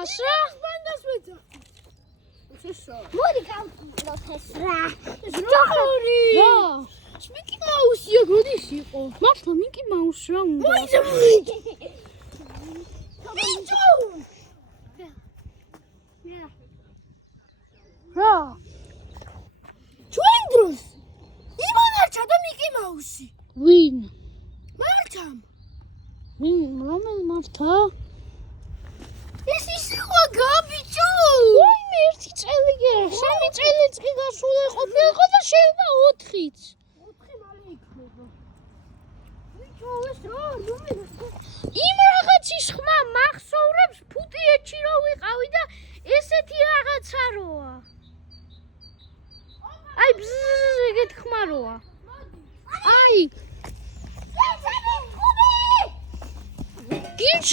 იმას რა? ბანდას ვეძახ. მოდი გავყიდოთ ეს რა. ჯოხორი. რა? მიკი მაუსია როდის იყო? მართლა მიკი მაუს რა უნდა? რა? ჩვენ დროს იმანარჩა და მიკი მაუსი. ვინ? მართამ. ვინ რომელ მართა? ეს ისევა გაბიჭო. ვაიმე ერთი წელი გერა, 3 წელიც კი გასული ყოფილიყო და შეიძლება 4-იც. 4 მალე იქნება. ბიჭო ეს რა? იმ რაღაცის ხმა მახსოვრებს ფუტიეთში რო ვიყავი და ესეთი რაღაცა როა. აი ბზზ ეგეთ ხმა როა. აი გიჩ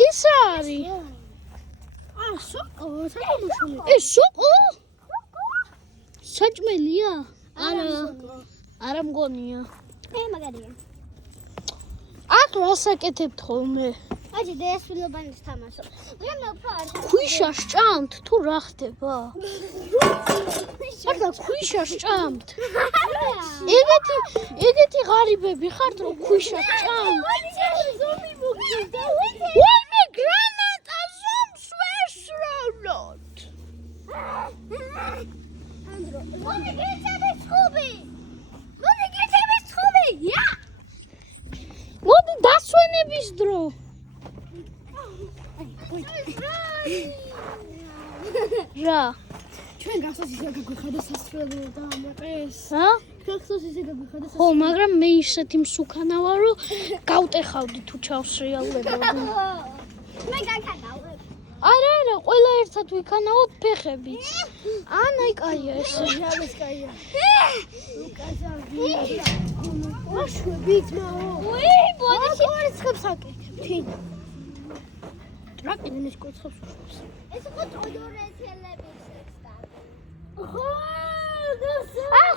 ის არის. სოკო, საკამოშული. ეს სოკო? საჭმელია? არა მგონია. მაგარია. აქ რასაკეთებთ ხოლმე? აჯი და ეს ვილობანის თამაშო. მე უფრო არ ქვიშა სჭამთ თუ რა ხდება? არა ქვიშა სჭამთ. ეგეთი ღარიბები ხართ რომ ქვიშა სჭამთ. ვაიმე გრანატა ზომს ვესროლოთ. ანდრო. მოდი გეცემის ხუბი. მოდი გეცემის ხუბი. ია. მოდი დასვენების დრო. რა? ჩვენ გახსოვს ისე გაგვიხადა სასწრაფო და ამაყეს. რა? გახსოვს ისე გაგვიხადა ხო, მაგრამ მე ისეთი მსუქანა ვარ, რომ გავტეხავდი თუ ჩავსრიალებოდი. მე გაკადავებ. არა, ყველა ერთად ვიქანავთ ფეხებით. აი კაია ეს. ეს კაია. ლუკაზავი. ვაშვებით მაო. უი, ბოდიში. არის ხებსაკი. თინ. ტრაკი ნემის კოცხობს. ეს ხო წოდორეთელების ექსტა. ხო,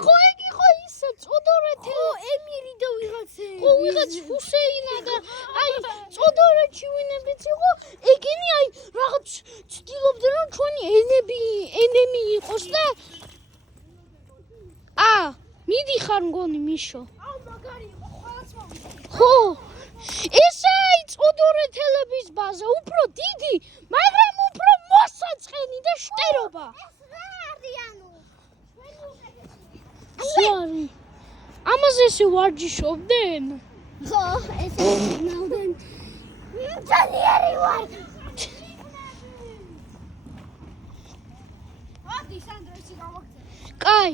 ხო ეგ იყო ისე წოდორეთელი. ემირი და ვიღაცები. ხო ვიღაც ჰუსეინა და აი წოდორეთში ვინებიც იყო, ეგენი აი რაღაც ცდილობდა რომ ჩვენი ენემი იყოს და მიდიხარ მგონი მიშო. მაგარი იყო ყველას მოვიდა. ხო ეს აი წოდორეთელების ბაზა უფრო დიდი, მაგრამ უფრო მოსაწყენი და შტერობა. ეს რა არიანო? სორი. ამაზე ესე ვარჯიშობდნენ? ხო, ეს ნაუდენ. ძალიან ვარ. ადი სანდრო ისე გავაგზავნე. კაი.